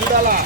చూడాలా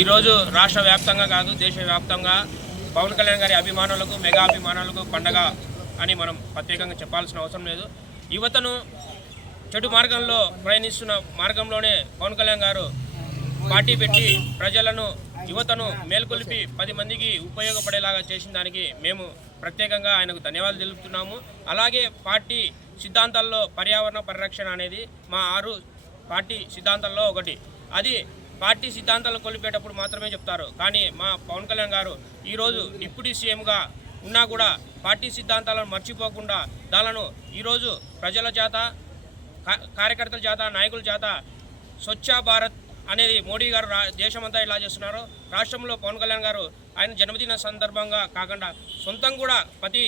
ఈరోజు రాష్ట్ర వ్యాప్తంగా కాదు దేశవ్యాప్తంగా పవన్ కళ్యాణ్ గారి అభిమానులకు మెగా అభిమానులకు పండగ అని మనం ప్రత్యేకంగా చెప్పాల్సిన అవసరం లేదు. యువతను చెడు మార్గంలో ప్రయాణిస్తున్న మార్గంలోనే పవన్ కళ్యాణ్ గారు పార్టీ పెట్టి ప్రజలను యువతను మేల్కొల్పి 10 మందికి ఉపయోగపడేలాగా చేసిన దానికి మేము ప్రత్యేకంగా ఆయనకు ధన్యవాదాలు తెలుపుతున్నాము. అలాగే పార్టీ సిద్ధాంతాల్లో పర్యావరణ పరిరక్షణ అనేది మా 6 పార్టీ సిద్ధాంతాల్లో ఒకటి. అది పార్టీ సిద్ధాంతాలు కొలిపేటప్పుడు మాత్రమే చెప్తారు. కానీ మా పవన్ కళ్యాణ్ గారు ఈరోజు డిప్యూటీ సీఎంగా ఉన్నా కూడా పార్టీ సిద్ధాంతాలను మర్చిపోకుండా దానిను ఈరోజు ప్రజల చేత కార్యకర్తల చేత నాయకుల చేత స్వచ్ఛ భారత్ అనేది మోడీ గారు దేశమంతా ఇలా చేస్తున్నారో రాష్ట్రంలో పవన్ కళ్యాణ్ గారు ఆయన జన్మదిన సందర్భంగా కాకుండా సొంతం కూడా ప్రతి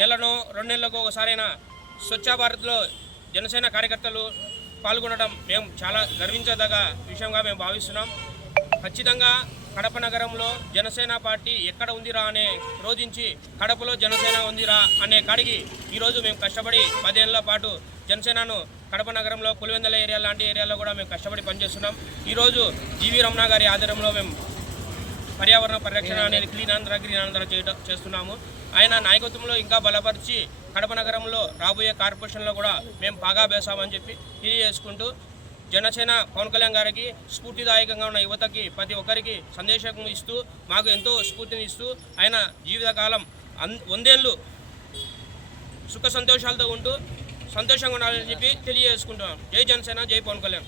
నెలనో 2 నెలలకు ఒకసారైనా స్వచ్ఛ భారత్లో జనసేన కార్యకర్తలు పాల్గొనడం మేము చాలా గర్వించదగ్గ విషయంగా మేము భావిస్తున్నాం. ఖచ్చితంగా కడప నగరంలో జనసేన పార్టీ ఎక్కడ ఉందిరా అనే రోజుంచి కడపలో జనసేన ఉందిరా అనే కాడికి ఈరోజు మేము కష్టపడి 10 ఏళ్ల పాటు జనసేనను కడప నగరంలో పులివెందుల ఏరియా లాంటి ఏరియాలో కూడా మేము కష్టపడి పనిచేస్తున్నాం. ఈరోజు జీవీ రమణ గారి ఆధ్వర్యంలో మేము పర్యావరణ పరిరక్షణ అనేది గ్రీన్ ఆంధ్ర చేస్తున్నాము. ఆయన నాయకత్వంలో ఇంకా బలపరిచి కడప నగరంలో రాబోయే కార్పొరేషన్లో కూడా మేము బాగా వేసామని చెప్పి తెలియజేసుకుంటూ జనసేన పవన్ కళ్యాణ్ గారికి స్ఫూర్తిదాయకంగా ఉన్న యువతకి ప్రతి ఒక్కరికి సందేశం ఇస్తూ మాకు ఎంతో స్ఫూర్తిని ఇస్తూ ఆయన జీవితకాలం 100 ఏళ్ళు సుఖ సంతోషాలతో ఉంటూ సంతోషంగా ఉండాలని చెప్పి తెలియజేసుకుంటున్నాం. జై జనసేన, జై పవన్ కళ్యాణ్.